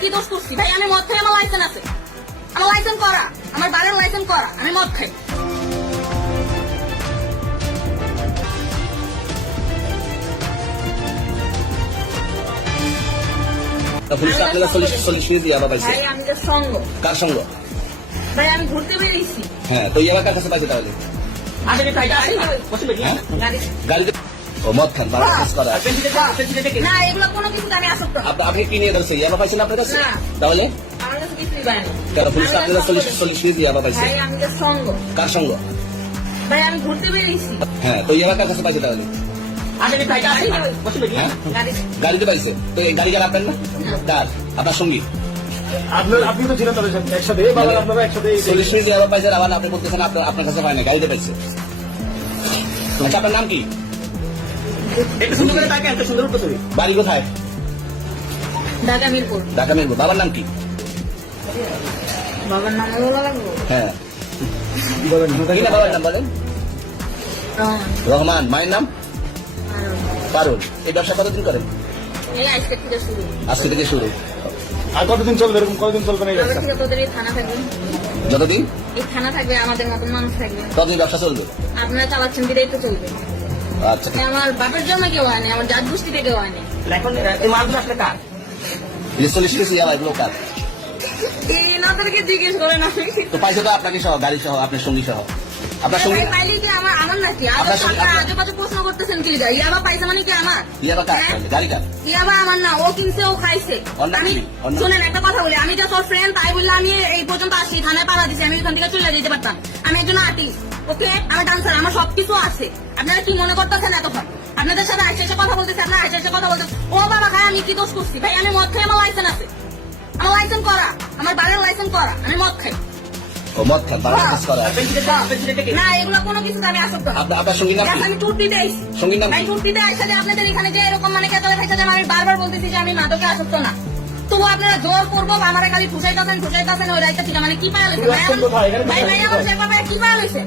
কি দোষ করছি ভাই? আমি মদ খাই, আমার লাইসেন্স আছে, আমার লাইসেন্স করা, আমার বাড়ির লাইসেন্স করা, আমি মদ খাই। পুলিশ আপনারা 40 মিনিট দিয়ে আবার পাইছে। ভাই আমি যে সঙ্গ, কার সঙ্গ? ভাই আমি ঘুরতে বেরিয়েছি। হ্যাঁ, তো ইয়াবা কার কাছে পাইছে তাহলে? গাড়িতে ও মদ খান, বাড়া কেস করা। না, এগুলো কোনো কিছু আমি আসক্ত না। আপনি কি নিয়ে ধরছে? ইয়াবা পাইছেন আপনার কাছে? না। তাহলে আমার কাছে কিছুই পাই না। কেন পুলিশ আপনারা 40 মিনিট দিয়ে আবার পাইছে? ভাই আমি যে সঙ্গ, কার সঙ্গ? ভাই আমি ঘুরতে বেরিয়েছি। হ্যাঁ, তো ইয়াবা কার কাছে পাইছে তাহলে? হ্যাঁ, গাড়িতে পাইছে। তো এই গাড়ি কার আপনার না? কার? আপনার সঙ্গী? আপনি তো ছিলেন তাদের সাথে একসাথে, আপনারা একসাথে 40 মিনিট দিয়ে আবার পাইছে, আবার আপনি বলতেছেন আপনার কাছে পায় না, গাড়িতে পাইছে। আচ্ছা, আপনার নাম কি? একটু সুন্দর করে তাকে এত সুন্দর উপরে বাড়ি কোথায়? ঢাকা মিরপুর। ঢাকা মিরপুর। বাবার নাম কি? বাবার নাম বলা লাগবো? হ্যাঁ, বলেন কি না বাবার নাম বলেন? রহমান। রহমান। মায়ের নাম? পারুল। এই ব্যবসা কতদিন করেন? এই আজকে থেকে শুরু। আজকে থেকে শুরু। আর কতদিন চলবে? এরকম কতদিন চলবে না এই কবে ব্যবসা? থেকে তোদের এই থানা থাকবে? যতদিন এই থানা থাকবে, আমাদের মতন মানুষ থাকবে। ততদিন ব্যবসা চলবে। আপনারা চালাচ্ছেন বিদায় তো চলবে। আচ্ছা, আমার বাপের জন্য কেউ হয়নি, আমার জাত গোষ্ঠীতে কেউ হয়নি। এখন এই মালগুলো আসলে কার? 40 কেজি ইয়াবা এগুলো কার? এনাদেরকে জিজ্ঞেস করেন। আমি তো পাইছে তো আপনাকে সহ, গাড়ি সহ, আপনার সঙ্গী সহ। আপনার সঙ্গী ভাই পাইলে কি আমার আমার নাকি? আপনার সঙ্গে- আপনারা আজে বাজে প্রশ্ন করতেছেন কি? ইয়াবা পাইছে মানে কি আমার? ইয়াবা কার? হ্যাঁ? গাড়ি কার? ইয়াবা আমার না, ও কিনছে, ও খাইছে। অন্য আমি কি? অন্য? শুনেন একটা কথা বলি, আমি যত ফ্রেন্ড তাই বললে আমি এই পর্যন্ত আসি, থানায় পাড়া দিছি, আমি এখান থেকে চলে যেতে পারতাম। আমি একজন আর্টিস্ট, ওকে, আমার ডান্সার, আমার সবকিছু আছে। আপনারা কি মনে করতেছেন এতক্ষণ? আপনাদের সাথে আইসে কথা বলতেছে, আপনারা আইসে কথা বলতেছে। ও বাবা খায়, আমি কি দোষ করছি ভাই? আমি মদ খাই, আমার লাইসেন্স আছে, আমার লাইসেন্স করা, আমার বাড়ির লাইসেন্স করা, আমি মদ খাই। ও মদ খান, বাড়া কেস করা। না, এগুলো কোনো কিছু আমি আসক্ত না। আপনার সঙ্গীর নাম কি? আমি ট্যুর দিতে আইছি। সঙ্গীর নাম ভাই কি? ট্যুর দিতে আইসা যে আপনাদের এখানে যে এরকম মানে কেতলে থাকে যে আমি বারবার বলতেছি যে আমি মাদকে আসক্ত না, তবু আপনারা জোর করবো আমার খালি ঠুসাইতেছেন ওই রাইতে থেকে মানে কি পাওয়া গেছে? কোথায়? এখানে ভাই ভাই আমার যে বাবা কি পাওয়া গেছে?